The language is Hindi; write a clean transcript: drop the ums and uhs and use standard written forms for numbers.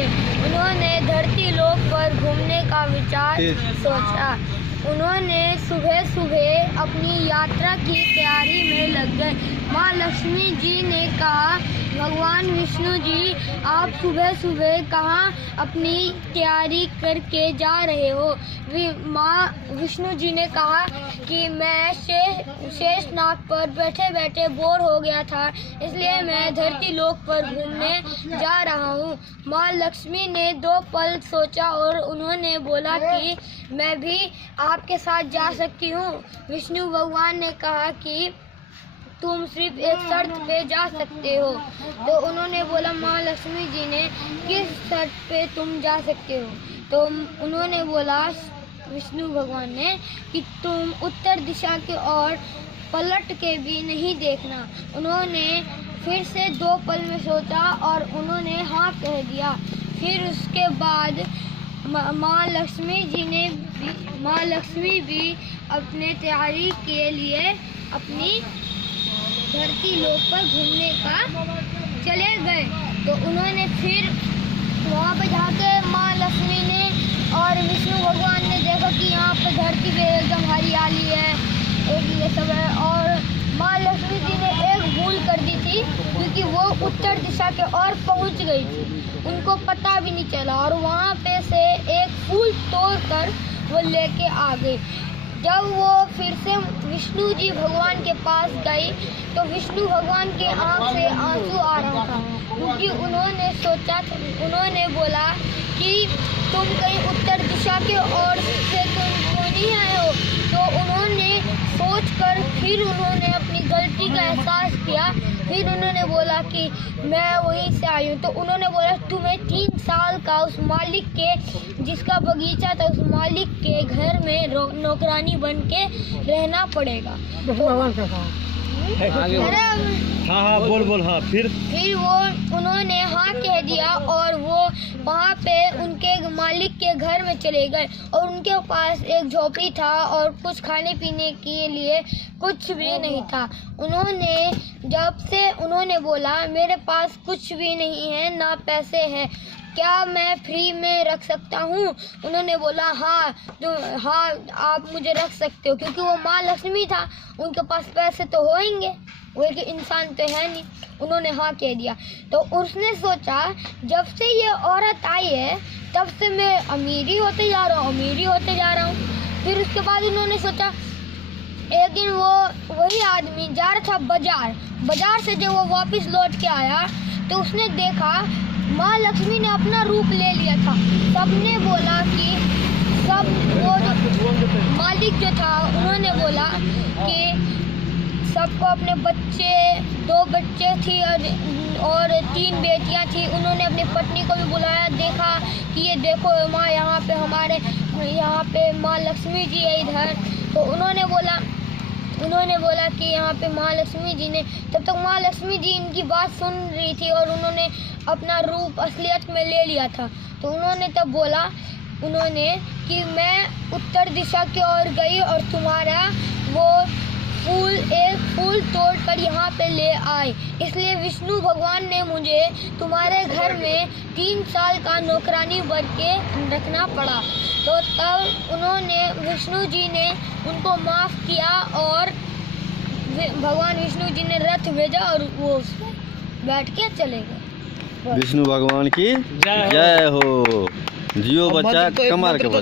थे। उन्होंने धरती लोक पर घूमने का विचार सोचा। उन्होंने सुबह सुबह अपनी यात्रा की तैयारी में लग गए। माँ लक्ष्मी जी ने कहा, भगवान विष्णु जी, आप सुबह सुबह कहाँ अपनी तैयारी करके जा रहे हो? माँ विष्णु जी ने कहा कि मैं शेषनाग पर बैठे बैठे बोर हो गया था, इसलिए मैं धरती लोक पर घूमने जा रहा हूँ। माँ लक्ष्मी ने 2 पल सोचा और उन्होंने बोला कि मैं भी आपके साथ जा सकती हूँ। विष्णु भगवान ने कहा कि तुम सिर्फ एक शर्त पे जा सकते हो। तो उन्होंने बोला, माँ लक्ष्मी जी ने, किस शर्त पे तुम जा सकते हो? तो उन्होंने बोला, विष्णु भगवान ने, कि तुम उत्तर दिशा की ओर पलट के भी नहीं देखना। उन्होंने फिर से 2 पल में सोचा और उन्होंने हाँ कह दिया। फिर उसके बाद माँ लक्ष्मी भी अपने तैयारी के लिए अपनी धरती लोक पर घूमने का चले गए। तो उन्होंने फिर वहाँ पर जाके माँ लक्ष्मी ने और विष्णु भगवान ने देखा कि यहाँ पर धरती पे एकदम हरियाली है और ये सब है। और माँ लक्ष्मी जी ने एक भूल कर दी थी, क्योंकि वो उत्तर दिशा के ओर पहुँच गई थी, उनको पता भी नहीं चला, और वहाँ पे से एक फूल तोड़कर वो लेके आ गई। जब वो फिर से विष्णु जी भगवान के पास गई तो विष्णु भगवान के आँख से आंसू आ रहा था, क्योंकि उन्होंने बोला कि तुम कहीं उत्तर दिशा के ओर से तुम क्यों नहीं आए हो? तो उन्होंने सोचकर फिर उन्होंने अपनी गलती का एहसास किया। फिर उन्होंने बोला कि मैं वहीं से आई हूँ। तो उन्होंने बोला, तुम्हें 3 साल का उस मालिक के, जिसका बगीचा था, उस मालिक के घर में नौकरानी बन के रहना पड़ेगा। हाँ बोल। हाँ फिर वो उन्होंने हाँ कह दिया और वो वहाँ पे उनके मालिक के घर में चले गए और उनके पास एक झोपड़ी था और कुछ खाने पीने के लिए कुछ भी नहीं था। उन्होंने बोला, मेरे पास कुछ भी नहीं है, ना पैसे हैं, क्या मैं फ्री में रख सकता हूँ? उन्होंने बोला, हाँ आप मुझे रख सकते हो, क्योंकि वो माँ लक्ष्मी था, उनके पास पैसे तो होंगे, वो एक इंसान तो है नहीं। उन्होंने हाँ कह दिया। तो उसने सोचा, जब से ये औरत आई है तब से मैं अमीर ही होते जा रहा हूँ। फिर उसके बाद उन्होंने सोचा, एक दिन वही आदमी जा रहा था बाजार से जब वो वापस लौट के आया तो उसने देखा माँ लक्ष्मी ने अपना रूप ले लिया था। सबने बोला कि वो जो मालिक जो था, उन्होंने बोला कि सबको अपने 2 बच्चे थी और 3 बेटियां थी। उन्होंने अपनी पत्नी को भी बुलाया, देखा कि ये देखो माँ, यहाँ पे माँ लक्ष्मी जी है इधर। तो उन्होंने बोला कि यहाँ पे माँ लक्ष्मी जी ने, तब तक माँ लक्ष्मी जी इनकी बात सुन रही थी और उन्होंने अपना रूप असलियत में ले लिया था। तो उन्होंने तब बोला कि मैं उत्तर दिशा की ओर गई और तुम्हारा वो एक फूल तोड़कर यहाँ पे ले आई, इसलिए विष्णु भगवान ने मुझे तुम्हारे घर में 3 साल का नौकरानी बन के रखना पड़ा। तो तब विष्णु जी ने उनको माफ़ किया और भगवान विष्णु जी ने रथ भेजा और वो बैठ के चले गए। विष्णु भगवान की जय हो। जियो बच्चा, कमाल के बच्चा।